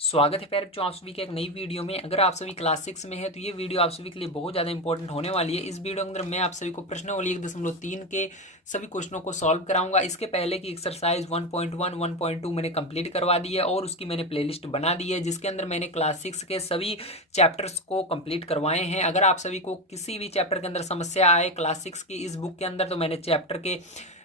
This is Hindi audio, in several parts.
स्वागत है प्यारे बच्चों आप सभी के एक नई वीडियो में। अगर आप सभी क्लास 6 में है तो ये वीडियो आप सभी के लिए बहुत ज़्यादा इंपॉर्टेंट होने वाली है। इस वीडियो के अंदर मैं आप सभी को प्रश्नावली 1.3 के सभी क्वेश्चनों को सॉल्व कराऊंगा। इसके पहले की एक्सरसाइज 1.1 1.2 मैंने कंप्लीट करवा दी है और उसकी मैंने प्लेलिस्ट बना दी है, जिसके अंदर मैंने क्लास 6 के सभी चैप्टर्स को कंप्लीट करवाए हैं। अगर आप सभी को किसी भी चैप्टर के अंदर समस्या आए क्लास 6 की इस बुक के अंदर, तो मैंने चैप्टर के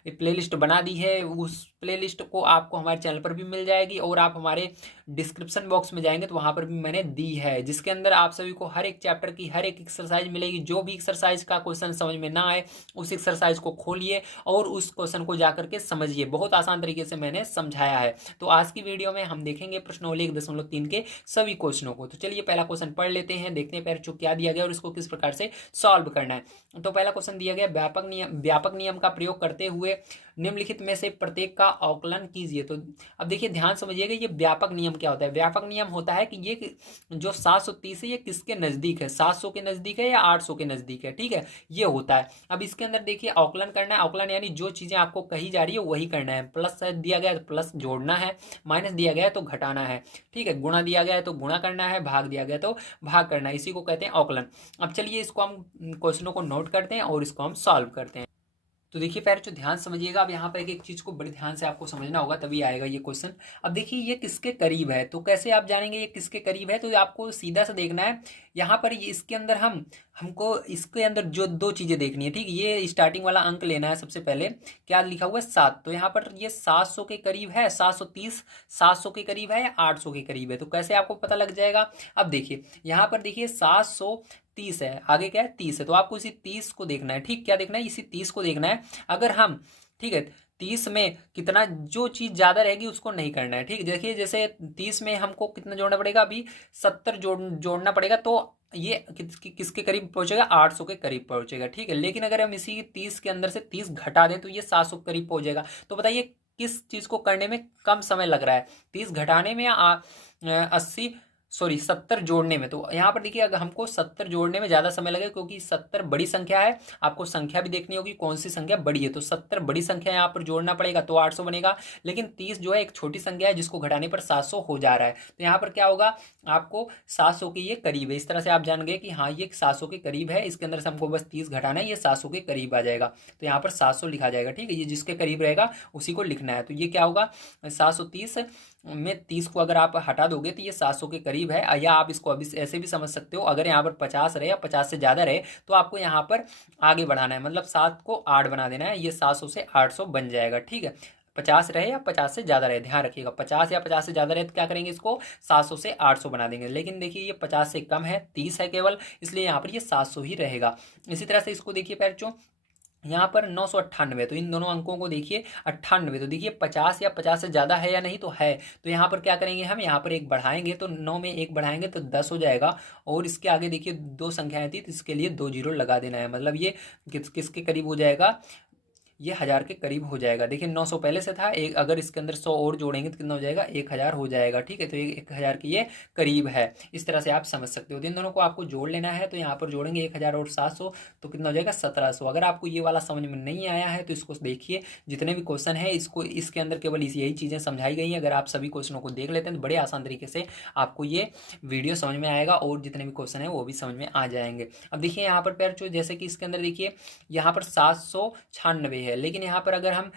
प्लेलिस्ट बना दी है। उस प्लेलिस्ट को आपको हमारे चैनल पर भी मिल जाएगी और आप हमारे डिस्क्रिप्शन बॉक्स में जाएंगे तो वहां पर भी मैंने दी है, जिसके अंदर आप सभी को हर एक चैप्टर की हर एक एक्सरसाइज मिलेगी। जो भी एक्सरसाइज का क्वेश्चन समझ में ना आए उस एक्सरसाइज को खोलिए और उस क्वेश्चन को जाकर के समझिए। बहुत आसान तरीके से मैंने समझाया है। तो आज की वीडियो में हम देखेंगे प्रश्नावली 1.3 के सभी क्वेश्चनों को। तो चलिए पहला क्वेश्चन पढ़ लेते हैं, देखते हैं पैर क्या दिया गया और इसको किस प्रकार से सॉल्व करना है। तो पहला क्वेश्चन दिया गया, व्यापक नियम का प्रयोग करते हुए निम्नलिखित में से प्रत्येक का आकलन कीजिए। तो अब देखिए ध्यान समझिएगा, ये व्यापक नियम क्या होता है। व्यापक नियम होता है कि ये जो 730 है ये किसके नजदीक है, 700 के नजदीक है या 800 के नजदीक है। ठीक है, ये होता है। अब इसके अंदर देखिए आकलन करना है। आकलन यानी जो चीजें आपको कही जा रही है वही करना है। प्लस दिया गया है तो प्लस जोड़ना है, माइनस दिया गया है तो घटाना है। ठीक है, गुणा दिया गया है तो गुणा करना है, भाग दिया गया तो भाग करना है। इसी को कहते हैं आकलन। अब चलिए इसको हम क्वेश्चनों को नोट करते हैं और इसको हम सॉल्व करते हैं। तो देखिए पैर जो ध्यान समझिएगा, अब यहाँ पर एक एक चीज को बड़े ध्यान से आपको समझना होगा तभी आएगा ये क्वेश्चन। अब देखिए ये किसके करीब है, तो कैसे आप जानेंगे ये किसके करीब है। तो आपको सीधा सा देखना है यहाँ पर, ये इसके अंदर हमको इसके अंदर जो दो चीजें देखनी है। ठीक, ये स्टार्टिंग वाला अंक लेना है। सबसे पहले क्या लिखा हुआ है 7, तो यहाँ पर ये 700 के करीब है, 730 700 के करीब है या 800 के करीब है। तो कैसे आपको पता लग जाएगा। अब देखिए यहाँ पर देखिए 730 है, आगे क्या है 30 है, तो आपको इसी 30 को देखना है। ठीक, क्या देखना है, इसी 30 को देखना है। अगर हम, ठीक है, 30 में कितना जो चीज ज्यादा रहेगी उसको नहीं करना है। ठीक, देखिए जैसे 30 में हमको कितना जोड़ना पड़ेगा, अभी 70 जोड़ना पड़ेगा, तो ये किसके करीब पहुंचेगा, 800 के करीब पहुंचेगा। ठीक है, लेकिन अगर हम इसी 30 के अंदर से 30 घटा दें तो ये 700 के करीब पहुंचेगा। तो बताइए किस चीज को करने में कम समय लग रहा है, 30 घटाने में या 70 जोड़ने में। तो यहाँ पर देखिए अगर हमको 70 जोड़ने में ज्यादा समय लगेगा, क्योंकि 70 बड़ी संख्या है। आपको संख्या भी देखनी होगी कौन सी संख्या बड़ी है, तो 70 बड़ी संख्या यहाँ पर जोड़ना पड़ेगा तो 800 बनेगा। लेकिन 30 जो है एक छोटी संख्या है जिसको घटाने पर 700 हो जा रहा है। तो यहाँ पर क्या होगा, आपको 700 के ये करीब है। इस तरह से आप जान गए कि हाँ ये 700 के करीब है। इसके अंदर से हमको बस 30 घटाना है, ये 700 के करीब आ जाएगा। तो यहाँ पर 700 लिखा जाएगा। ठीक है, ये जिसके करीब रहेगा उसी को लिखना है। तो ये क्या होगा, 730 में 30 को अगर आप हटा दोगे तो ये 700 के करीब है। या आप इसको अभी ऐसे भी समझ सकते हो, अगर यहाँ पर 50 रहे या 50 से ज्यादा रहे तो आपको यहाँ पर आगे बढ़ाना है, मतलब 7 को 8 बना देना है। ये 700 से 800 बन जाएगा। ठीक है, 50 रहे या 50 से ज्यादा रहे, ध्यान रखिएगा। 50 या 50 से ज्यादा रहे तो क्या करेंगे, इसको 700 से 800 बना देंगे। लेकिन देखिए ये 50 से कम है, 30 है केवल, इसलिए यहाँ पर ये 700 ही रहेगा। इसी तरह से इसको देखिए पैरचों, यहाँ पर 998, तो इन दोनों अंकों को देखिए 98, तो देखिए 50 या 50 से ज्यादा है या नहीं, तो है। तो यहाँ पर क्या करेंगे, हम यहाँ पर एक बढ़ाएंगे, तो 9 में एक बढ़ाएंगे तो 10 हो जाएगा। और इसके आगे देखिए दो संख्याएं थी तो इसके लिए 2 जीरो लगा देना है, मतलब ये किसके करीब हो जाएगा, ये 1000 के करीब हो जाएगा। देखिए 900 पहले से था, एक अगर इसके अंदर 100 और जोड़ेंगे तो कितना हो जाएगा, 1000 हो जाएगा। ठीक है, तो 1000 के ये करीब है। इस तरह से आप समझ सकते हो। इन दोनों को आपको जोड़ लेना है, तो यहाँ पर जोड़ेंगे 1000 और 700 तो कितना हो जाएगा 1700। अगर आपको ये वाला समझ में नहीं आया है तो इसको देखिए, जितने भी क्वेश्चन है इसको इसके अंदर केवल यही चीजें समझाई गई हैं। अगर आप सभी क्वेश्चनों को देख लेते हैं तो बड़े आसान तरीके से आपको ये वीडियो समझ में आएगा और जितने भी क्वेश्चन है वो भी समझ में आ जाएंगे। अब देखिए यहाँ पर पैर जैसे कि इसके अंदर देखिए यहाँ पर 796 है, लेकिन यहाँ पर अगर हम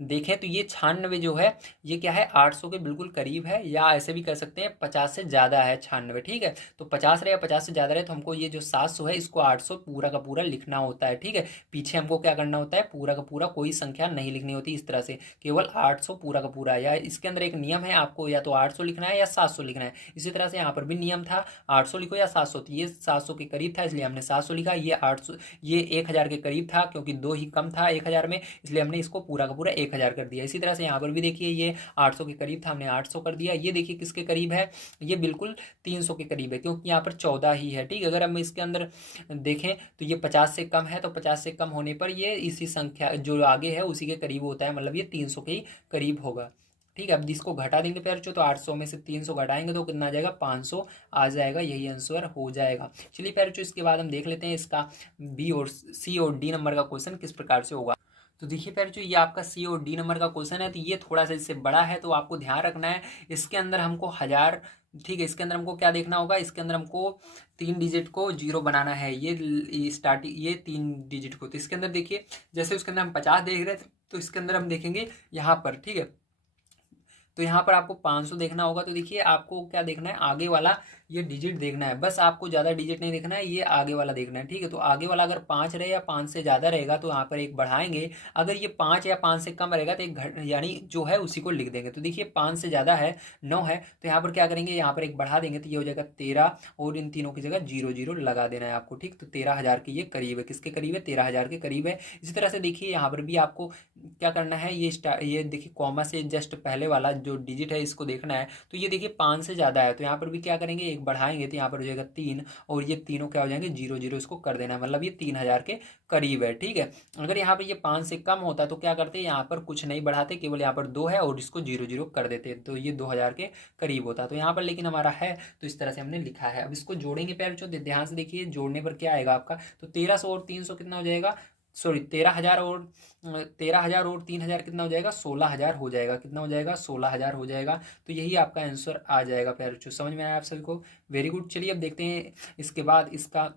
देखें तो ये 96 जो है ये क्या है, 800 के बिल्कुल करीब है, या ऐसे भी कर सकते हैं 50 से ज्यादा है 96। ठीक है, तो 50 रहे या 50 से ज्यादा रहे तो हमको ये जो 700 है इसको 800 पूरा का पूरा लिखना होता है। ठीक है, पीछे हमको क्या करना होता है, पूरा का पूरा कोई संख्या नहीं लिखनी होती। इस तरह से केवल 800 पूरा का पूरा, या इसके अंदर एक नियम है, आपको या तो 800 लिखना है या 700 लिखना है। इसी तरह से यहाँ पर भी नियम था, 800 लिखो या 700, तो ये 700 के करीब था इसलिए हमने 700 लिखा। ये 800, ये 1000 के करीब था क्योंकि 2 ही कम था 1000 में, इसलिए हमने इसको पूरा का पूरा 1000 कर दिया। इसी तरह से यहाँ पर भी देखिए ये 800 के करीब था, हमने 800 कर दिया। ये देखिए किसके करीब है, ये बिल्कुल 300 के करीब है क्योंकि यहाँ पर 14 ही है। ठीक है, अगर हम इसके अंदर देखें तो ये 50 से कम है, तो 50 से कम होने पर ये इसी संख्या जो आगे है उसी के करीब होता है, मतलब ये 300 के ही करीब होगा। ठीक है, अब इसको घटा देंगे पैरचो, तो 800 में से 300 घटाएंगे तो कितना आ जाएगा, 500 आ जाएगा। यही आंसर हो जाएगा। चलिए पैरचो इसके बाद हम देख लेते हैं इसका बी और सी और डी नंबर का क्वेश्चन किस प्रकार से होगा। तो देखिए प्यारे जो ये आपका सी और डी नंबर का क्वेश्चन है, तो ये थोड़ा सा इससे बड़ा है, तो आपको ध्यान रखना है। इसके अंदर हमको 1000, ठीक है, इसके अंदर हमको क्या देखना होगा, इसके अंदर हमको 3 डिजिट को जीरो बनाना है। ये स्टार्टिंग, ये 3 डिजिट को, तो इसके अंदर देखिए जैसे उसके अंदर हम 50 देख रहे थे, तो इसके अंदर हम देखेंगे यहाँ पर, ठीक है। तो यहाँ पर आपको 500 देखना होगा। तो देखिए आपको क्या देखना है, आगे वाला ये डिजिट देखना है, बस आपको ज़्यादा डिजिट नहीं देखना है, ये आगे वाला देखना है, ठीक है। तो आगे वाला अगर 5 रहे या 5 से ज़्यादा रहेगा तो यहाँ पर एक बढ़ाएंगे। अगर ये 5 या 5 से कम रहेगा तो एक घट यानी जो है उसी को लिख देंगे। तो देखिए 5 से ज़्यादा है, 9 है, तो यहाँ पर क्या करेंगे, यहाँ पर एक बढ़ा देंगे, तो ये हो जाएगा 13, और इन तीनों की जगह 00 लगा देना है आपको, ठीक। तो 13,000 के ये करीब है, किसके करीब है, 13,000 के करीब है। इसी तरह से देखिए यहाँ पर भी आपको क्या करना है, ये देखिए कॉमा से जस्ट पहले वाला जो डिजिट है इसको देखना है। तो ये देखिए 5 से ज़्यादा है, तो यहाँ पर भी क्या करेंगे, एक बढ़ाएंगे, तो यहाँ पर हो जाएगा 3, और ये तीनों क्या हो जाएंगे, 00 इसको कर देना है, मतलब ये 3,000 के करीब है, ठीक है। अगर यहाँ पर ये 5 से कम होता तो क्या करते, यहाँ पर कुछ नहीं बढ़ाते, केवल यहाँ पर 2 है और इसको 00 कर देते, तो ये 2,000 के करीब होता। तो यहाँ पर लेकिन हमारा है, तो इस तरह से हमने लिखा है। अब इसको जोड़ेंगे प्यारे बच्चों, ध्यान से देखिए, जोड़ने पर क्या आएगा आपका, तो 1300 और 300 कितना हो जाएगा, सॉरी 13,000 और 3,000 कितना हो जाएगा, 16,000 हो जाएगा। कितना हो जाएगा, 16,000 हो जाएगा। तो यही आपका आंसर आ जाएगा प्यारे बच्चों। समझ में आया आप सभी को, वेरी गुड। चलिए अब देखते हैं इसके बाद इसका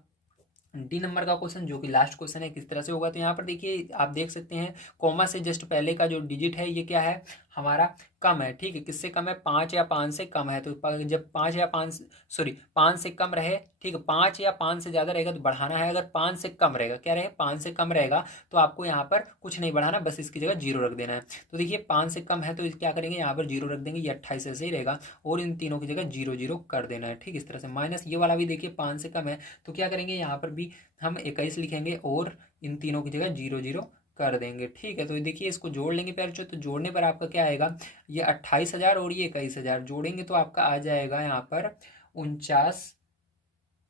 डी नंबर का क्वेश्चन, जो कि लास्ट क्वेश्चन है, किस तरह से होगा। तो यहाँ पर देखिए आप देख सकते हैं, कॉमा से जस्ट पहले का जो डिजिट है ये क्या है, हमारा कम है, ठीक है। किससे कम है, 5 या 5 से कम है। तो जब 5 या 5, सॉरी 5 से कम रहे, ठीक है, 5 या 5 से ज़्यादा रहेगा तो बढ़ाना है। अगर 5 से कम रहेगा, क्या रहे, 5 से कम रहेगा, तो आपको यहाँ पर कुछ नहीं बढ़ाना, बस इसकी जगह 0 रख देना है। तो देखिए 5 से कम है तो क्या करेंगे, यहाँ पर 0 रख देंगे, ये 28 ऐसे ही रहेगा, और इन तीनों की जगह 00 कर देना है, ठीक। इस तरह से माइनस ये वाला भी देखिए 5 से कम है, तो क्या करेंगे, यहाँ पर भी हम 21 लिखेंगे, और इन तीनों की जगह 00 कर देंगे, ठीक है। तो देखिए इसको जोड़ लेंगे प्यारे बच्चों, तो जोड़ने पर आपका क्या आएगा, ये 28,000 और ये 21,000 जोड़ेंगे तो आपका आ जाएगा यहाँ पर 49,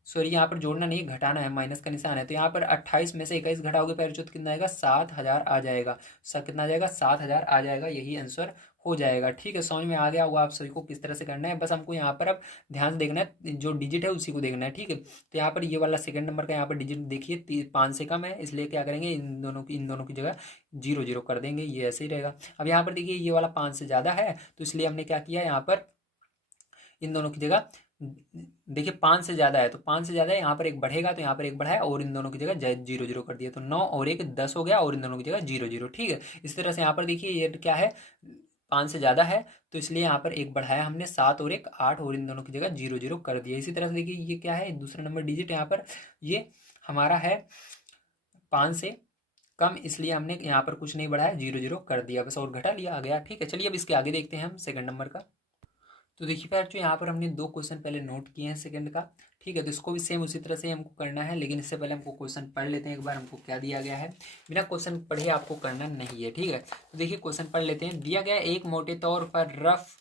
सॉरी यहाँ पर जोड़ना नहीं, घटाना है, माइनस का निशान है। तो यहाँ पर 28 में से 21 घटाओगे प्यारे बच्चों तो कितना आएगा, 7,000 आ जाएगा। कितना आ जाएगा, 7,000 आ जाएगा, यही आंसर हो जाएगा, ठीक है। समझ में आ गया होगा आप सभी को किस तरह से करना है। बस हमको यहाँ पर अब ध्यान से देखना है, जो डिजिट है उसी को देखना है, ठीक है। तो यहाँ पर ये वाला सेकंड नंबर का यहाँ पर डिजिट देखिए 5 से कम है, इसलिए क्या करेंगे, इन दोनों की जगह 00 कर देंगे, ये ऐसे ही रहेगा। अब यहाँ पर देखिए ये वाला 5 से ज़्यादा है, तो इसलिए हमने क्या किया, यहाँ पर इन दोनों की जगह देखिए 5 से ज़्यादा है, तो 5 से ज़्यादा है, यहाँ पर एक बढ़ेगा, तो यहाँ पर एक बढ़ाया, और इन दोनों की जगह 00 कर दिया, तो 9 और 1 10 हो गया, और इन दोनों की जगह 00, ठीक है। इस तरह से यहाँ पर देखिए ये क्या है, 5 से ज़्यादा है, तो इसलिए यहाँ पर एक बढ़ाया हमने, 7 और 1 8, और इन दोनों की जगह 00 कर दिया। इसी तरह से देखिए ये क्या है, दूसरा नंबर डिजिट यहाँ पर ये हमारा है 5 से कम, इसलिए हमने यहाँ पर कुछ नहीं बढ़ाया, 00 कर दिया, बस और घटा लिया, आ गया, ठीक है। चलिए अब इसके आगे देखते हैं हम सेकंड नंबर का। तो देखिए प्यार जो यहाँ पर हमने 2 क्वेश्चन पहले नोट किए हैं सेकंड का, ठीक है। तो इसको भी सेम उसी तरह से हमको करना है, लेकिन इससे पहले हमको क्वेश्चन पढ़ लेते हैं एक बार, हमको क्या दिया गया है। बिना क्वेश्चन पढ़े आपको करना नहीं है, ठीक है। तो देखिए क्वेश्चन पढ़ लेते हैं। दिया गया एक मोटे तौर पर रफ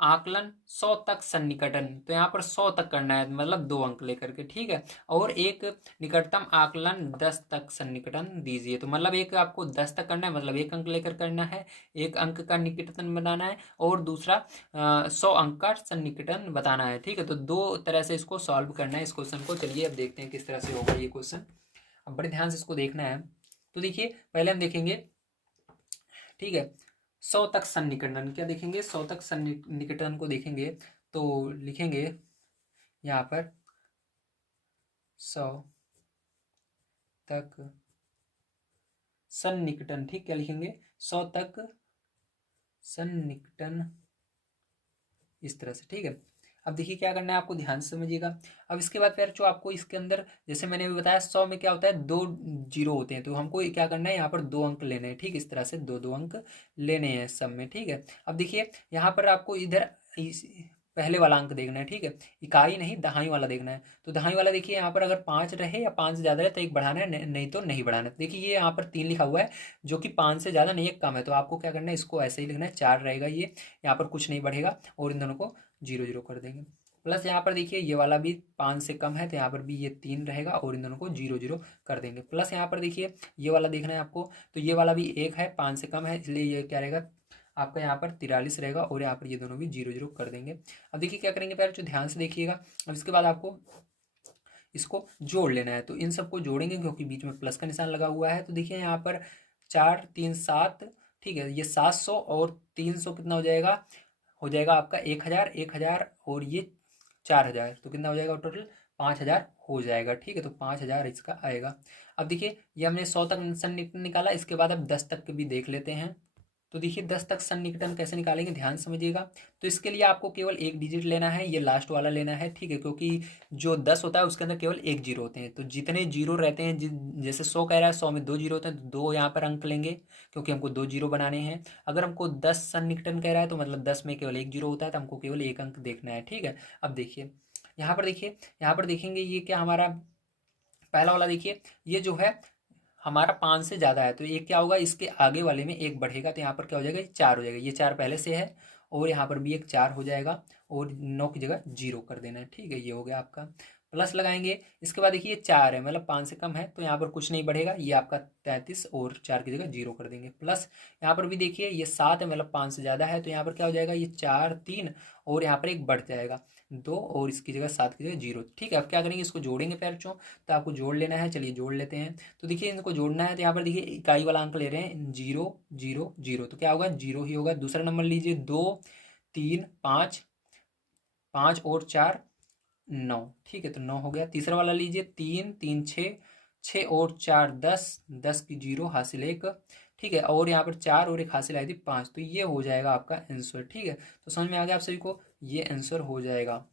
आकलन 100 तक सन्निकटन, तो यहाँ पर 100 तक करना है, मतलब 2 अंक लेकर के, ठीक है। और एक निकटतम आकलन 10 तक सन्निकटन दीजिए, तो मतलब एक आपको 10 तक करना है, मतलब 1 अंक लेकर करना है, 1 अंक का निकटतम बनाना है, और दूसरा 100 अंक का सन्निकटन बताना है, ठीक है। तो 2 तरह से इसको सॉल्व करना है इस क्वेश्चन को। चलिए अब देखते हैं किस तरह से होगा ये क्वेश्चन। अब बड़े ध्यान से इसको देखना है। तो देखिए पहले हम देखेंगे, ठीक है, 100 तक सन्निकटन क्या देखेंगे, 100 तक सन्निकटन को देखेंगे, तो लिखेंगे यहाँ पर 100 तक सन्निकटन, ठीक, क्या लिखेंगे, 100 तक सन्निकटन, इस तरह से, ठीक है। अब देखिए क्या करना है आपको, ध्यान से समझिएगा। अब इसके बाद फिर जो आपको इसके अंदर, जैसे मैंने अभी बताया 100 में क्या होता है, 2 जीरो होते हैं, तो हमको क्या करना है, यहाँ पर 2 अंक लेने हैं, ठीक, इस तरह से 2 2 अंक लेने हैं सब में, ठीक है। अब देखिए यहाँ पर आपको इधर पहले वाला अंक देखना है, ठीक है, इकाई नहीं दहाई वाला देखना है। तो दहाई वाला देखिए यहाँ पर अगर 5 रहे या 5 से ज़्यादा है तो एक बढ़ाना है, नहीं तो नहीं बढ़ाना है। देखिए ये यहाँ पर 3 लिखा हुआ है, जो कि 5 से ज़्यादा नहीं, एक कम है, तो आपको क्या करना है, इसको ऐसे ही लिखना है, 4 रहेगा ये, यहाँ पर कुछ नहीं बढ़ेगा, और इन दोनों को 00 कर देंगे। प्लस यहाँ पर देखिए ये वाला भी 5 से कम है, तो यहाँ पर भी ये 3 रहेगा, और इन दोनों को 00 कर देंगे। प्लस यहाँ पर देखिए ये वाला देखना है आपको, तो ये वाला भी 1 है, 5 से कम है, इसलिए ये क्या रहेगा आपका, यहाँ पर 43 रहेगा, और यहाँ पर ये दोनों भी 00 कर देंगे। अब देखिए क्या करेंगे प्यारे, जो ध्यान से देखिएगा। अब इसके बाद आपको इसको जोड़ लेना है, तो इन सबको जोड़ेंगे, क्योंकि बीच में प्लस का निशान लगा हुआ है। तो देखिए यहाँ पर 4 3 7, ठीक है, ये 700 और 300 कितना हो जाएगा आपका 1000, 1000 और ये 4000, तो कितना हो जाएगा टोटल 5000 हो जाएगा। ठीक है, तो 5000 इसका आएगा। अब देखिए ये हमने 100 तक सन्निकटन निकाला, इसके बाद अब 10 तक के भी देख लेते हैं। तो देखिए 10 तक सन्निकटन कैसे निकालेंगे, ध्यान समझिएगा। तो इसके लिए आपको केवल एक डिजिट लेना है, ये लास्ट वाला लेना है। ठीक है, क्योंकि जो 10 होता है उसके अंदर केवल एक जीरो होते हैं, तो जितने जीरो रहते हैं, जैसे 100 कह रहा है, 100 में 2 जीरो होते हैं, तो 2 यहाँ पर अंक लेंगे क्योंकि हमको 2 जीरो बनाने हैं। अगर हमको 10 सन्निकटन कह रहा है तो मतलब 10 में केवल एक जीरो होता है, तो हमको केवल एक अंक देखना है। ठीक है, अब देखिए यहाँ पर देखेंगे ये क्या हमारा पहला वाला, देखिए ये जो है हमारा 5 से ज़्यादा है, तो ये क्या होगा, इसके आगे वाले में एक बढ़ेगा, तो यहाँ पर क्या हो जाएगा, ये 4 हो जाएगा। ये 4 पहले से है और यहाँ पर भी एक 4 हो जाएगा और 9 की जगह 0 कर देना है। ठीक है, ये हो गया आपका। प्लस लगाएंगे, इसके बाद देखिए ये 4 है, मतलब 5 से कम है, तो यहाँ पर कुछ नहीं बढ़ेगा, ये आपका 33 और 4 की जगह 0 कर देंगे। प्लस यहाँ पर भी देखिए ये 7 है, मतलब 5 से ज़्यादा है, तो यहाँ पर क्या हो जाएगा, ये 4 3 और यहाँ पर एक बढ़ जाएगा 2 और इसकी जगह 7 की जगह 0। ठीक है, अब क्या करेंगे, इसको जोड़ेंगे पैर चो, तो आपको जोड़ लेना है। चलिए जोड़ लेते हैं। तो देखिए इनको जोड़ना है, तो यहाँ पर देखिए इकाई वाला अंक ले रहे हैं 0 0 0, तो क्या होगा, 0 ही होगा। दूसरा नंबर लीजिए 2 3 5, 5 और 4 9, ठीक है, तो 9 हो गया। तीसरा वाला लीजिए 3 3 6, 6 और 4 10, 10 की 0 हासिल 1, ठीक है, और यहाँ पर 4 और एक हासिल आई थी 5, तो ये हो जाएगा आपका आंसर। ठीक है, तो समझ में आ गया आप सभी को, ये आंसर हो जाएगा।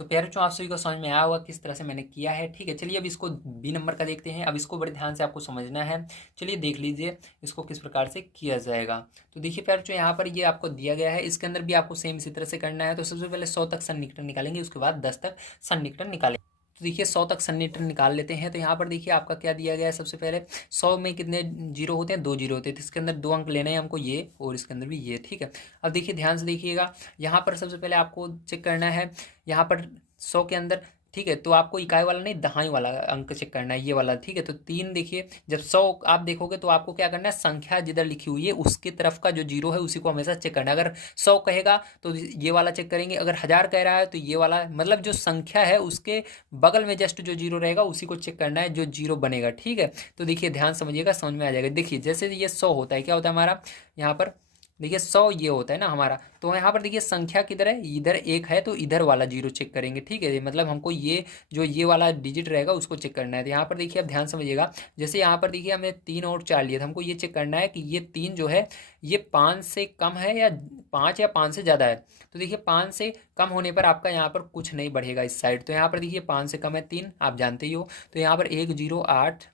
तो प्यारे बच्चों, आप सभी को समझ में आया होगा किस तरह से मैंने किया है। ठीक है, चलिए अब इसको बी नंबर का देखते हैं। अब इसको बड़े ध्यान से आपको समझना है। चलिए देख लीजिए इसको किस प्रकार से किया जाएगा। तो देखिए प्यारे बच्चों, यहाँ पर ये आपको दिया गया है, इसके अंदर भी आपको सेम इसी तरह से करना है। तो सबसे पहले 100 तक सन्निकटन निकालेंगे, उसके बाद 10 तक सन्निकटन निकालेंगे। तो देखिए 100 तक सन्निकटन निकाल लेते हैं। तो यहाँ पर देखिए आपका क्या दिया गया है, सबसे पहले 100 में कितने जीरो होते हैं, 2 जीरो होते हैं, तो इसके अंदर 2 अंक लेने हैं हमको, ये और इसके अंदर भी ये। ठीक है, अब देखिए ध्यान से देखिएगा, यहाँ पर सबसे पहले आपको चेक करना है, यहाँ पर 100 के अंदर, ठीक है, तो आपको इकाई वाला नहीं दहाई वाला अंक चेक करना है, ये वाला। ठीक है, तो 3 देखिए, जब 100 आप देखोगे तो आपको क्या करना है, संख्या जिधर लिखी हुई है उसके तरफ का जो जीरो है उसी को हमेशा चेक करना है। अगर 100 कहेगा तो ये वाला चेक करेंगे, अगर 1000 कह रहा है तो ये वाला, मतलब जो संख्या है उसके बगल में जस्ट जो जीरो रहेगा उसी को चेक करना है, जो जीरो बनेगा। ठीक है, तो देखिए ध्यान समझिएगा, समझ में आ जाएगा। देखिए जैसे ये 100 होता है, क्या होता है हमारा, यहाँ पर देखिए 100 ये होता है ना हमारा, तो यहाँ पर देखिए संख्या किधर है, इधर एक है, तो इधर वाला जीरो चेक करेंगे। ठीक है, मतलब हमको ये जो ये वाला डिजिट रहेगा उसको चेक करना है। तो यहाँ पर देखिए अब ध्यान समझिएगा, जैसे यहाँ पर देखिए हमने 3 और 4 लिया था, हमको ये चेक करना है कि ये 3 जो है ये 5 से कम है या 5 या 5 से ज़्यादा है। तो देखिए 5 से कम होने पर आपका यहाँ पर कुछ नहीं बढ़ेगा इस साइड, तो यहाँ पर देखिए 5 से कम है 3, आप जानते ही हो, तो यहाँ पर 1 0 8,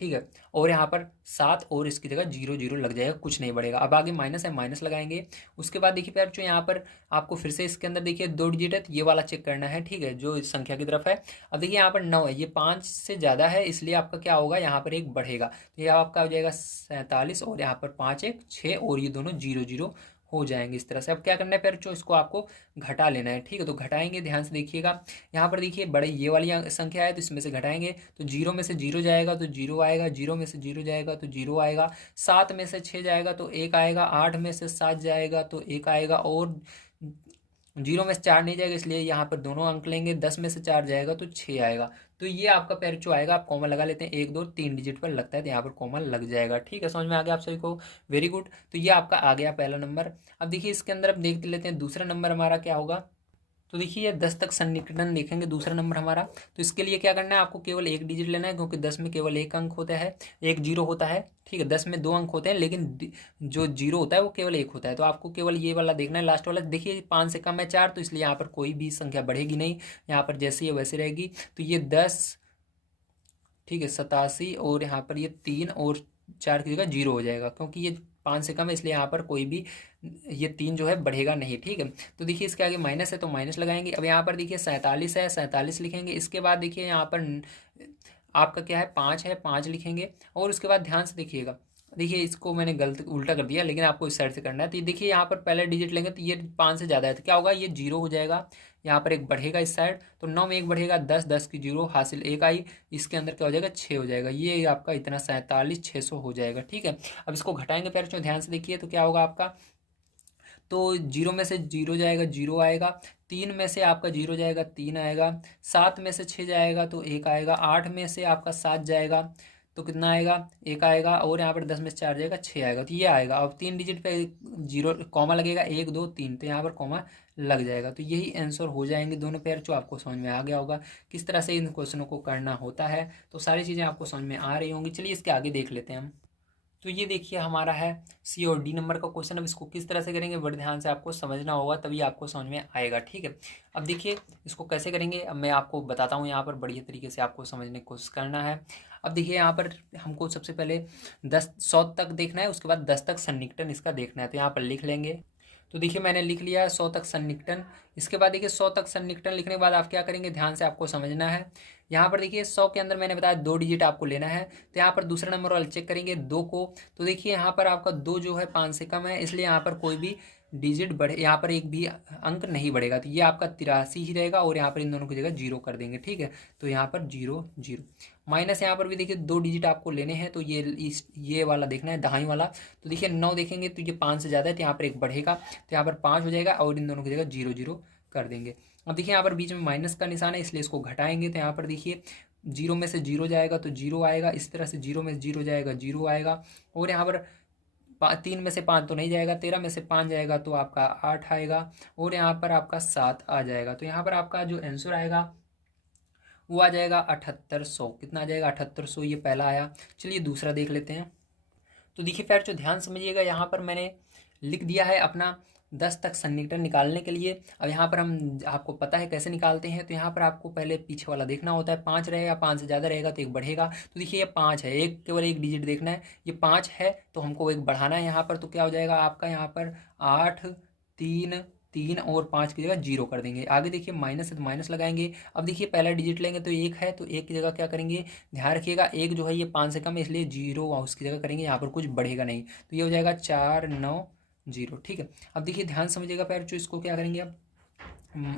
ठीक है, और यहाँ पर 7 और इसकी जगह 0 0 लग जाएगा, कुछ नहीं बढ़ेगा। अब आगे माइनस है, माइनस लगाएंगे। उसके बाद देखिए प्यार जो यहाँ पर आपको फिर से इसके अंदर देखिए 2 डिजिट है, तो ये वाला चेक करना है। ठीक है, जो इस संख्या की तरफ है। अब देखिए यहाँ पर 9 है, ये 5 से ज़्यादा है, इसलिए आपका क्या होगा, यहाँ पर एक बढ़ेगा, तो ये आपका हो जाएगा 47, और यहाँ पर 5 1 6, और ये दोनों 0 0 हो जाएंगे इस तरह से। अब क्या करना है प्यार, इसको आपको घटा लेना है। ठीक है, तो घटाएंगे, ध्यान से देखिएगा, यहाँ पर देखिए बड़े ये वाली संख्या है, तो इसमें से घटाएंगे, तो 0 में से 0 जाएगा तो 0 आएगा, 0 में से 0 जाएगा तो 0 आएगा, 7 में से 6 जाएगा तो 1 आएगा, 8 में से 7 जाएगा तो 1 आएगा, और 0 में से 4 नहीं जाएगा, इसलिए यहाँ पर दोनों अंक लेंगे, 10 में से 4 जाएगा तो 6 आएगा। तो ये आपका पैरचो आएगा। आप कॉमन लगा लेते हैं, 1 2 3 डिजिट पर लगता है, तो यहाँ पर कॉमन लग जाएगा। ठीक है, समझ में आ गया आप सभी को, वेरी गुड। तो ये आपका आ गया पहला नंबर। अब देखिए इसके अंदर अब देख लेते हैं दूसरा नंबर हमारा क्या होगा। तो देखिए ये 10 तक सन्निकटन देखेंगे दूसरा नंबर हमारा। तो इसके लिए क्या करना है, आपको केवल एक डिजिट लेना है, क्योंकि 10 में केवल एक अंक होता है, एक जीरो होता है। ठीक है, 10 में 2 अंक होते हैं, लेकिन जो जीरो होता है वो केवल एक होता है। तो आपको केवल ये वाला देखना है, लास्ट वाला। देखिए 5 से कम है 4, तो इसलिए यहाँ पर कोई भी संख्या बढ़ेगी नहीं, यहाँ पर जैसी है वैसे रहेगी। तो ये 10, ठीक है, 87, और यहाँ पर ये 3 और 4 की जगह 0 हो जाएगा, क्योंकि ये 5 से कम है, इसलिए यहाँ पर कोई भी ये 3 जो है बढ़ेगा नहीं। ठीक है, तो देखिए इसके आगे माइनस है तो माइनस लगाएंगे। अब यहाँ पर देखिए 47 है, 47 लिखेंगे। इसके बाद देखिए यहाँ पर आपका क्या है, 5 है, 5 लिखेंगे। और उसके बाद ध्यान से देखिएगा, देखिए इसको मैंने गलत उल्टा कर दिया, लेकिन आपको इस साइड से करना है। तो देखिए यहाँ पर पहले डिजिट लेंगे, तो ये 5 से ज़्यादा है, तो क्या होगा, ये 0 हो जाएगा। यहाँ पर एक बढ़ेगा इस साइड, तो 9 में एक बढ़ेगा, 10 10 की 0 हासिल 1 आई, इसके अंदर क्या हो जाएगा, 6 हो जाएगा। ये आपका इतना 47 600 हो जाएगा। ठीक है, अब इसको घटाएंगे प्यारे, ध्यान से देखिए, तो क्या होगा आपका, तो 0 में से 0 जाएगा, 0 आएगा। 3 में से आपका 0 जाएगा, 3 आएगा। 7 में से 6 जाएगा तो 1 आएगा। 8 में से आपका 7 जाएगा तो कितना आएगा, 1 आएगा, और यहाँ पर 10 में से 4 जाएगा, 6 आएगा, तो ये आएगा। अब 3 डिजिट पे जीरो कॉमा लगेगा, 1 2 3, तो यहाँ पर कॉमा लग जाएगा। तो यही आंसर हो जाएंगे दोनों पेयर। जो आपको समझ में आ गया होगा किस तरह से इन क्वेश्चनों को करना होता है, तो सारी चीज़ें आपको समझ में आ रही होंगी। चलिए इसके आगे देख लेते हैं हम। तो ये देखिए हमारा है सी और डी नंबर का क्वेश्चन। अब इसको किस तरह से करेंगे बड़े ध्यान से आपको समझना होगा, तभी आपको समझ में आएगा, ठीक है। अब देखिए इसको कैसे करेंगे, अब मैं आपको बताता हूँ। यहाँ पर बढ़िया तरीके से आपको समझने की कोशिश करना है। अब देखिए यहाँ पर हमको सबसे पहले 100 तक देखना है, उसके बाद 10 तक सन्निकटन इसका देखना है। तो यहाँ पर लिख लेंगे। तो देखिए मैंने लिख लिया 100 तक सन्निकटन। इसके बाद देखिए 100 तक सन्निकटन लिखने के बाद आप क्या करेंगे, ध्यान से आपको समझना है। यहाँ पर देखिए 100 के अंदर मैंने बताया 2 डिजिट आपको लेना है, तो यहाँ पर दूसरा नंबर वाला चेक करेंगे 2 को। तो देखिए यहाँ पर आपका 2 जो है 5 से कम है, इसलिए यहाँ पर कोई भी डिजिट बढ़े, यहाँ पर एक भी अंक नहीं बढ़ेगा, तो ये आपका 83 ही रहेगा। और यहाँ पर इन दोनों की जगह 0 कर देंगे, ठीक है। तो यहाँ पर 0 0 माइनस, यहाँ पर भी देखिए 2 डिजिट आपको लेने हैं, तो ये वाला देखना है, दहाई वाला। तो देखिए 9 देखेंगे तो ये 5 से ज़्यादा है, तो यहाँ पर एक बढ़ेगा, तो यहाँ पर 5 हो जाएगा, और इन दोनों की जगह 0 0 कर देंगे। अब देखिए यहाँ पर बीच में माइनस का निशान है, इसलिए इसको घटाएंगे। तो यहाँ पर देखिए 0 में से 0 जाएगा तो 0 आएगा, इस तरह से 0 में से 0 जाएगा 0 आएगा। और यहाँ पर 3 में से 5 तो नहीं जाएगा, 13 में से 5 जाएगा तो आपका 8 आएगा, और यहाँ पर आपका 7 आ जाएगा। तो यहाँ पर आपका जो आंसर आएगा वो आ जाएगा 7800। कितना आ जाएगा, 7800, ये पहला आया। चलिए दूसरा देख लेते हैं। तो देखिए फिर जो ध्यान समझिएगा, यहाँ पर मैंने लिख दिया है अपना 10 तक सन्निकटन निकालने के लिए। अब यहाँ पर हम, आपको पता है कैसे निकालते हैं। तो यहाँ पर आपको पहले पीछे वाला देखना होता है, 5 रहेगा, 5 से ज़्यादा रहेगा तो एक बढ़ेगा। तो देखिए ये 5 है, एक केवल एक डिजिट देखना है, ये 5 है तो हमको एक बढ़ाना है यहाँ पर। तो क्या हो जाएगा आपका यहाँ पर 8 3 3 और 5 की जगह 0 कर देंगे। आगे देखिए माइनस है तो माइनस लगाएंगे। अब देखिए पहला डिजिट लेंगे तो 1 है, तो 1 की जगह क्या करेंगे, ध्यान रखिएगा 1 जो है ये 5 से कम है, इसलिए 0 उसकी जगह करेंगे, यहाँ पर कुछ बढ़ेगा नहीं। तो ये हो जाएगा 4 9 0, ठीक है। अब देखिए ध्यान समझिएगा पैर, जो इसको क्या करेंगे अब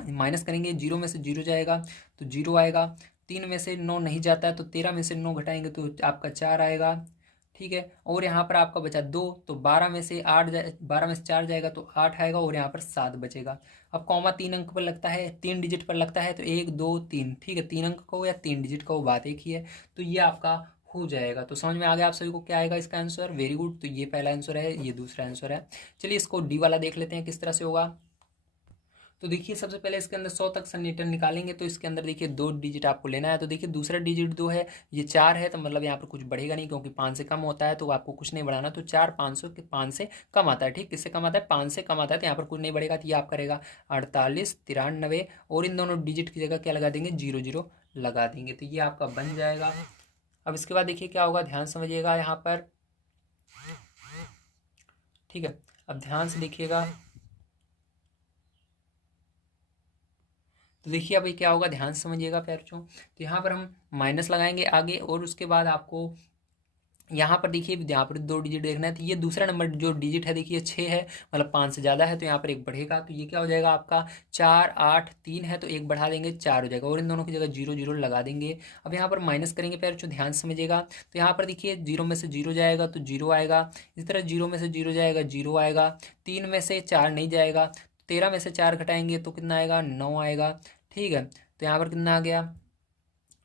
माइनस करेंगे। 0 में से 0 जाएगा तो 0 आएगा, 3 में से 9 नहीं जाता है तो 13 में से 9 घटाएंगे तो आपका 4 आएगा, ठीक है। और यहाँ पर आपका बचा 2, तो 12 में से 4 जाएगा तो 8 आएगा, और यहाँ पर 7 बचेगा। अब कॉमा 3 अंक पर लगता है, 3 डिजिट पर लगता है, तो 1 2 3, ठीक है। 3 अंक को या 3 डिजिट का वो बात एक ही है। तो ये आपका हो जाएगा। तो समझ में आ गया आप सभी को क्या आएगा इसका आंसर, वेरी गुड। तो ये पहला आंसर है, ये दूसरा आंसर है। चलिए इसको डी वाला देख लेते हैं किस तरह से होगा। तो देखिए सबसे पहले इसके अंदर 100 तक सन्निकटन निकालेंगे, तो इसके अंदर देखिए 2 डिजिट आपको लेना है। तो देखिए दूसरा डिजिट 2 है, ये 4 है, तो मतलब यहाँ पर कुछ बढ़ेगा नहीं, क्योंकि 5 से कम होता है तो आपको कुछ नहीं बढ़ाना। तो 4 500 के 5 से कम आता है, ठीक। किससे कम आता है, 5 से कम आता है, तो यहाँ पर कुछ नहीं बढ़ेगा। तो ये आपका रहेगा 48 93, और इन दोनों डिजिट की जगह क्या लगा देंगे, 0 0 लगा देंगे। तो ये आपका बन जाएगा। अब इसके बाद देखिए क्या होगा, ध्यान समझिएगा यहाँ पर, ठीक है। अब ध्यान से देखिएगा। तो देखिए अभी क्या होगा, ध्यान से समझिएगा प्यारों। तो यहाँ पर हम माइनस लगाएंगे आगे, और उसके बाद आपको यहाँ पर देखिए, यहाँ पर 2 डिजिट देखना है। तो ये दूसरा नंबर जो डिजिट है देखिए 6 है, मतलब 5 से ज़्यादा है, तो यहाँ पर एक बढ़ेगा। तो ये क्या हो जाएगा आपका 4 8 3 है, तो एक बढ़ा देंगे 4 हो जाएगा, और इन दोनों की जगह 0 0 लगा देंगे। अब यहाँ पर माइनस करेंगे प्यार, जो ध्यान समझिएगा। तो यहाँ पर देखिए 0 में से 0 जाएगा तो 0 आएगा, इस तरह 0 में से 0 जाएगा 0 आएगा, 3 में से 4 नहीं जाएगा, 13 में से 4 घटाएंगे तो कितना आएगा, 9 आएगा, ठीक है। तो यहाँ पर कितना आ गया,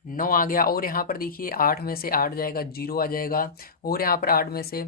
9 आ गया। और यहाँ पर देखिए 8 में से 8 जाएगा 0 आ जाएगा, और यहाँ पर 8 में से,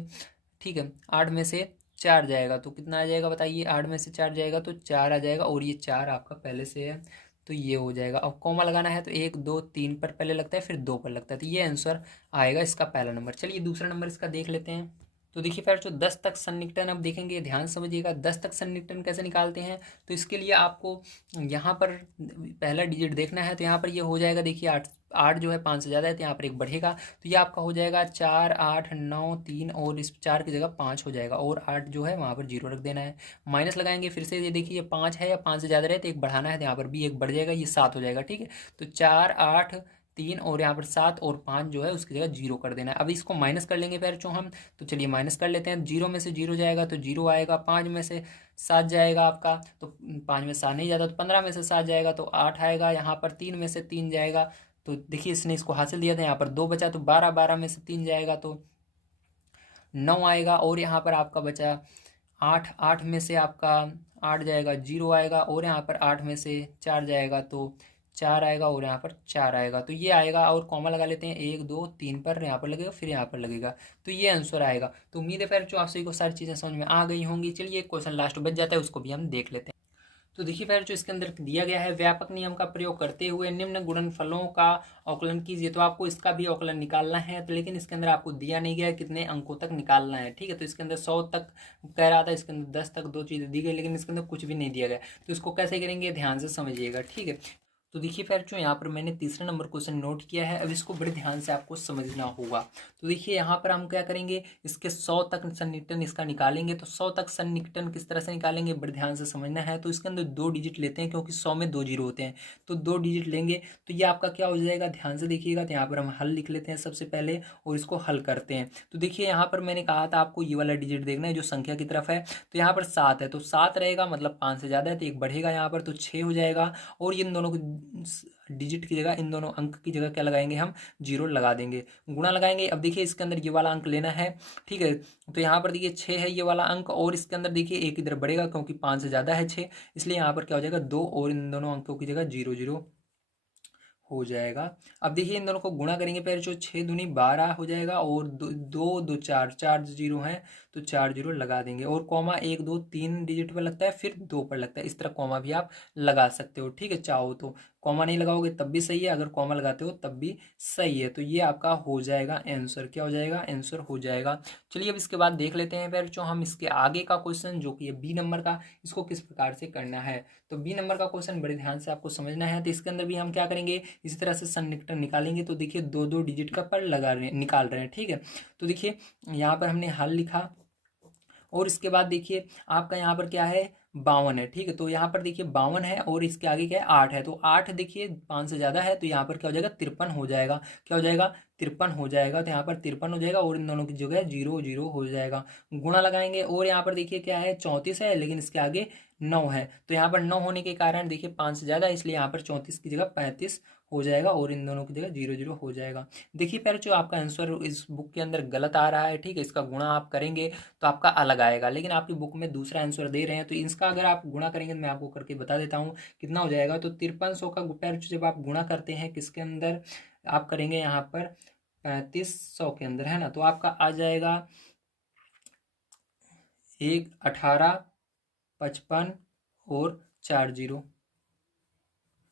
ठीक है, 8 में से 4 जाएगा तो कितना आ जाएगा बताइए, 8 में से 4 जाएगा तो 4 आ जाएगा, और ये 4 आपका पहले से है, तो ये हो जाएगा। अब कॉमा लगाना है तो 1 2 3 पर पहले लगता है, फिर 2 पर लगता है, तो ये आंसर आएगा इसका पहला नंबर। चलिए दूसरा नंबर इसका देख लेते हैं। तो देखिए फिर जो 10 तक सन्निकटन अब देखेंगे, ध्यान समझिएगा। 10 तक सन्निकटन कैसे निकालते हैं, तो इसके लिए आपको यहाँ पर पहला डिजिट देखना है। तो यहाँ पर ये हो जाएगा, देखिए 8 8 जो है 5 से ज़्यादा है, तो यहाँ पर एक बढ़ेगा। तो ये आपका हो जाएगा 4 8 9 3, और इस 4 की जगह 5 हो जाएगा, और 8 जो है वहाँ पर 0 रख देना है। माइनस लगाएंगे फिर से, ये देखिए ये 5 है या 5 से ज़्यादा रहे तो एक बढ़ाना है, तो यहाँ पर भी एक बढ़ जाएगा, ये 7 हो जाएगा, ठीक है। तो 4 8 3 और यहाँ पर 7 और 5 जो है उसकी जगह 0 कर देना है। अब इसको माइनस कर लेंगे फिर जो हम, तो चलिए माइनस कर लेते हैं। 0 में से 0 जाएगा तो 0 आएगा, 5 में से 7 जाएगा आपका, तो 5 में 7 नहीं जाता, तो 15 में से 7 जाएगा तो 8 आएगा। यहाँ पर 3 में से 3 जाएगा, तो देखिए इसने इसको हासिल दिया था, यहाँ पर 2 बचा, तो 12 12 में से 3 जाएगा तो 9 आएगा, और यहाँ पर आपका बचा 8 में से आपका 8 जाएगा 0 आएगा, और यहाँ पर 8 में से 4 जाएगा तो 4 आएगा और यहाँ पर 4 आएगा, तो ये आएगा। और कॉमा लगा लेते हैं 1 2 3 पर, यहाँ पर लगेगा फिर यहाँ पर लगेगा, तो ये आंसर आएगा। तो उम्मीद है फिर जो आप सभी को सारी चीज़ें समझ में आ गई होंगी। चलिए एक क्वेश्चन लास्ट बच जाता है, उसको भी हम देख लेते हैं। तो देखिए फिर जो इसके अंदर दिया गया है, व्यापक नियम का प्रयोग करते हुए निम्न गुणनफलों का अवकलन कीजिए। तो आपको इसका भी अवकलन निकालना है, तो लेकिन इसके अंदर आपको दिया नहीं गया है कितने अंकों तक निकालना है, ठीक है। तो इसके अंदर 100 तक कह रहा था, इसके अंदर 10 तक दो चीज़ें दी गई, लेकिन इसके अंदर कुछ भी नहीं दिया गया। तो इसको कैसे करेंगे ध्यान से समझिएगा, ठीक है। तो देखिए फिर जो यहाँ पर मैंने तीसरा नंबर क्वेश्चन नोट किया है, अब इसको बड़े ध्यान से आपको समझना होगा। तो देखिए यहाँ पर हम क्या करेंगे, इसके 100 तक सन्निकटन इसका निकालेंगे। तो 100 तक सन्निकटन किस तरह से निकालेंगे, बड़े ध्यान से समझना है। तो इसके अंदर 2 डिजिट लेते हैं, क्योंकि 100 में 2 जीरो होते हैं, तो 2 डिजिट लेंगे। तो ये आपका क्या हो जाएगा, ध्यान से देखिएगा। तो यहाँ पर हम हल लिख लेते हैं सबसे पहले और इसको हल करते हैं। तो देखिए यहाँ पर मैंने कहा था आपको ये वाला डिजिट देखना है जो संख्या की तरफ है। तो यहाँ पर 7 है, तो 7 रहेगा, मतलब 5 से ज़्यादा है, तो एक बढ़ेगा यहाँ पर, तो 6 हो जाएगा। और इन दोनों डिजिट की जगह, इन दोनों अंक की जगह क्या लगाएंगे, हम जीरो लगा देंगे, गुणा लगाएंगे। अब देखिए इसके अंदर ये वाला अंक लेना है, ठीक है। तो यहाँ पर देखिए 6 है ये वाला अंक, और इसके अंदर देखिए एक इधर बढ़ेगा क्योंकि 5 से ज़्यादा है 6, इसलिए यहाँ पर क्या हो जाएगा 2, और इन दोनों अंकों की जगह 0 0 हो जाएगा। अब देखिए इन दोनों को गुणा करेंगे, पहले जो 6 दूनी 12 हो जाएगा, और दो दो चार, 4 जीरो हैं, तो 4 जीरो लगा देंगे। और कॉमा 1 2 3 डिजिट पर लगता है, फिर 2 पर लगता है, इस तरह कॉमा भी आप लगा सकते हो, ठीक है। चाहो तो कॉमा नहीं लगाओगे तब भी सही है, अगर कॉमा लगाते हो तब भी सही है। तो ये आपका हो जाएगा आंसर, क्या हो जाएगा, आंसर हो जाएगा। चलिए अब इसके बाद देख लेते हैं फिर जो हम इसके आगे का क्वेश्चन जो कि है बी नंबर का, इसको किस प्रकार से करना है। तो बी नंबर का क्वेश्चन बड़े ध्यान से आपको समझना है। तो इसके अंदर भी हम क्या करेंगे, इसी तरह से सन्निकटन निकालेंगे। तो देखिए 2 2 डिजिट का पर लगा रहे निकाल रहे हैं, ठीक है। तो देखिए यहाँ पर हमने हल लिखा, और इसके बाद देखिए आपका यहाँ पर क्या है, 52 है, ठीक है। तो यहाँ पर देखिए 52 है, और इसके आगे क्या है, 8 है। तो 8 देखिए 5 से ज़्यादा है, तो यहाँ पर क्या हो जाएगा, 53 हो जाएगा। क्या हो जाएगा, 53 हो जाएगा। तो यहाँ पर 53 हो जाएगा, और इन दोनों की जगह 0 0 हो जाएगा, गुणा लगाएंगे। और यहाँ पर देखिए क्या है, 34 है, लेकिन इसके आगे 9 है। तो यहाँ पर 9 होने के कारण देखिए 5 से ज़्यादा, इसलिए यहाँ पर 34 की जगह 35 हो जाएगा, और इन दोनों की जगह 0 0 हो जाएगा। देखिए पहले जो आपका आंसर इस बुक के अंदर गलत आ रहा है, ठीक है, इसका गुणा आप करेंगे तो आपका अलग आएगा, लेकिन आपकी बुक में दूसरा आंसर दे रहे हैं, तो इसका अगर आप गुणा करेंगे तो मैं आपको करके बता देता हूँ कितना हो जाएगा। तो 5300 का पैर जब आप गुणा करते हैं किसके अंदर, आप करेंगे यहाँ पर 3500 के अंदर, है ना। तो आपका आ जाएगा 1 18 55 और 4 जीरो,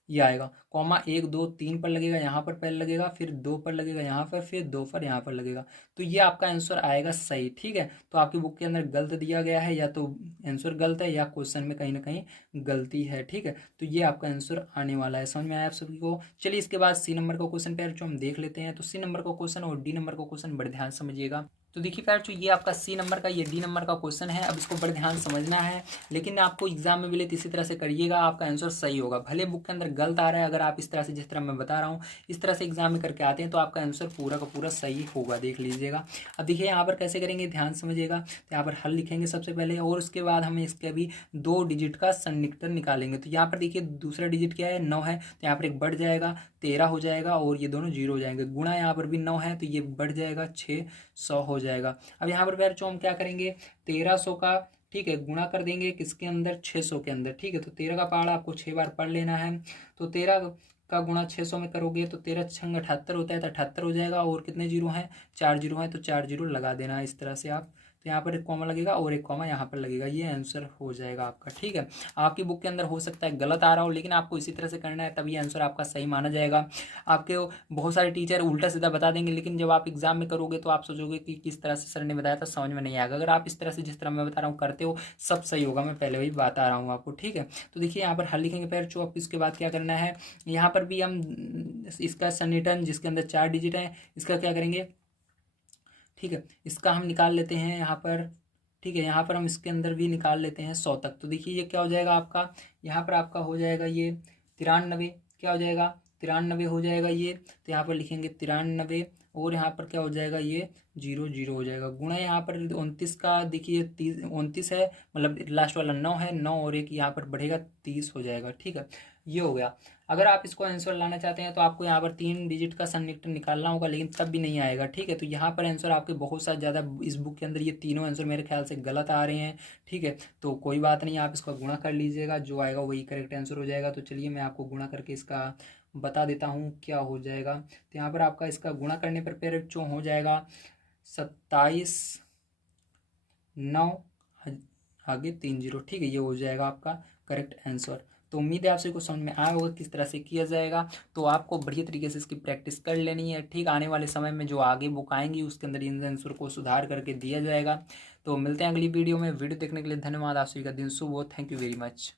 ये आएगा। कॉमा 1 2 3 पर लगेगा, यहाँ पर पहले लगेगा, फिर 2 पर लगेगा यहाँ पर, फिर 2 पर यहाँ पर लगेगा। तो ये आपका आंसर आएगा सही, ठीक है। तो आपकी बुक के अंदर गलत दिया गया है, या तो आंसर गलत है या क्वेश्चन में कहीं ना कहीं गलती है, ठीक है। तो ये आपका आंसर आने वाला है, समझ में आया आप सभी को। चलिए इसके बाद सी नंबर का क्वेश्चन पे जो हम देख लेते हैं। तो सी नंबर का क्वेश्चन और डी नंबर का क्वेश्चन बड़े ध्यान समझिएगा। तो देखिए फिर जो ये आपका सी नंबर का, ये डी नंबर का क्वेश्चन है। अब इसको बड़े ध्यान समझना है, लेकिन आपको एग्जाम में मिले तो इसी तरह से करिएगा, आपका आंसर सही होगा। भले बुक के अंदर गलत आ रहा है, अगर आप इस तरह से, जिस तरह मैं बता रहा हूँ इस तरह से एग्जाम में करके आते हैं, तो आपका आंसर पूरा का पूरा सही होगा, देख लीजिएगा। अब देखिए यहाँ पर कैसे करेंगे, ध्यान समझिएगा। तो यहाँ पर हल लिखेंगे सबसे पहले, और उसके बाद हमें इसके भी 2 डिजिट का सन्निकटन निकालेंगे। तो यहाँ पर देखिए दूसरा डिजिट क्या है, 9 है, तो यहाँ पर एक बढ़ जाएगा, 13 हो जाएगा, और ये दोनों 0 हो जाएंगे। गुणा यहाँ पर भी 9 है, तो ये बढ़ जाएगा, 600 हो जाएगा। अब यहाँ पर बच्चों हम क्या करेंगे, 1300 का, ठीक है, गुणा कर देंगे किसके अंदर, 600 के अंदर, ठीक है। तो 13 का पहाड़ा आपको 6 बार पढ़ लेना है। तो 13 का गुणा 600 में करोगे तो 13 छंग 78 होता है, तो 78 हो जाएगा। और कितने जीरो हैं, 4 जीरो हैं, तो 4 जीरो लगा देना है इस तरह से आप। तो यहाँ पर एक कॉमा लगेगा और एक कॉमा यहाँ पर लगेगा, ये आंसर हो जाएगा आपका, ठीक है। आपकी बुक के अंदर हो सकता है गलत आ रहा हो, लेकिन आपको इसी तरह से करना है, तभी आंसर आपका सही माना जाएगा। आपके बहुत सारे टीचर उल्टा सीधा बता देंगे, लेकिन जब आप एग्जाम में करोगे तो आप सोचोगे कि किस तरह से सर ने बताया था, समझ में नहीं आएगा। अगर आप इस तरह से, जिस तरह मैं बता रहा हूँ करते हो, सब सही होगा, मैं पहले वही बता रहा हूँ आपको, ठीक है। तो देखिए यहाँ पर हल लिखेंगे पैर चो। इसके बाद क्या करना है, यहाँ पर भी हम इसका सन्निटन जिसके अंदर 4 डिजिट है, इसका क्या करेंगे, ठीक है, इसका हम निकाल लेते हैं यहाँ पर, ठीक है। यहाँ पर हम इसके अंदर भी निकाल लेते हैं 100 तक। तो देखिए ये क्या हो जाएगा आपका, यहाँ पर आपका हो जाएगा ये 93, क्या हो जाएगा, 93 हो जाएगा ये। तो यहाँ पर लिखेंगे 93, और यहाँ पर क्या हो जाएगा, ये 0 0 हो जाएगा। गुणा यहाँ पर 29 का, देखिए 29 है, मतलब लास्ट वाला 9 है, 9 और एक यहाँ पर बढ़ेगा 30 हो जाएगा, ठीक है। ये हो गया। अगर आप इसको आंसर लाना चाहते हैं तो आपको यहाँ पर 3 डिजिट का सन्निकटन निकालना होगा, लेकिन तब भी नहीं आएगा। ठीक है, तो यहाँ पर आंसर आपके बहुत सा ज़्यादा, इस बुक के अंदर ये तीनों आंसर मेरे ख्याल से गलत आ रहे हैं। ठीक है, तो कोई बात नहीं, आप इसका गुणा कर लीजिएगा, जो आएगा वही करेक्ट आंसर हो जाएगा। तो चलिए मैं आपको गुणा करके इसका बता देता हूँ क्या हो जाएगा। तो यहाँ पर आपका इसका गुणा करने पर फिर जो हो जाएगा 27 9 आगे 3 0। ठीक है, ये हो जाएगा आपका करेक्ट आंसर। तो उम्मीद है आपसे कुछ समझ में आया होगा किस तरह से किया जाएगा। तो आपको बढ़िया तरीके से इसकी प्रैक्टिस कर लेनी है। ठीक, आने वाले समय में जो आगे बुक आएंगी उसके अंदर इन आंसर को सुधार करके दिया जाएगा। तो मिलते हैं अगली वीडियो में। वीडियो देखने के लिए धन्यवाद। आप सभी का दिन शुभ हो। Thank you very much.